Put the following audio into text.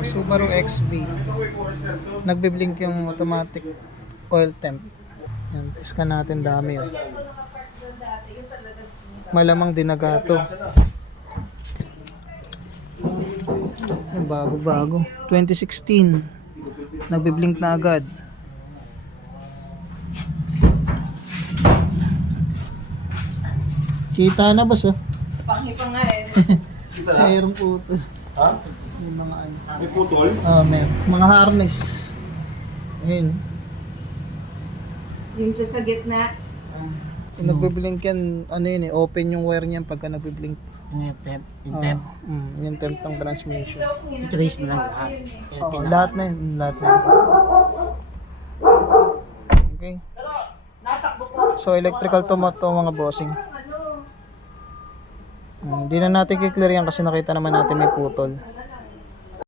Subaru XB. Nagbiblink yung automatic oil temp. Yan, scan natin, dami yun. Malamang dinagato. Bago-bago. 2016. Nagbiblink na agad. Kita na ba so? Panghi pa nga eh. Mayroong puto. Ha? May mga ano. May putol? May mga harness. Ayun. Yung siya sa gitna. Kung nagbiblink yan, ano yun eh, open yung wire niyan pagka nagbiblink. Yung temp. Yung temp. Yung temp ng transmission. Trace na lang lahat. Lahat na yun, lahat na yun. Okay. So electrical to mga bossing. Hindi na natin kiklear yan kasi nakita naman natin may putol.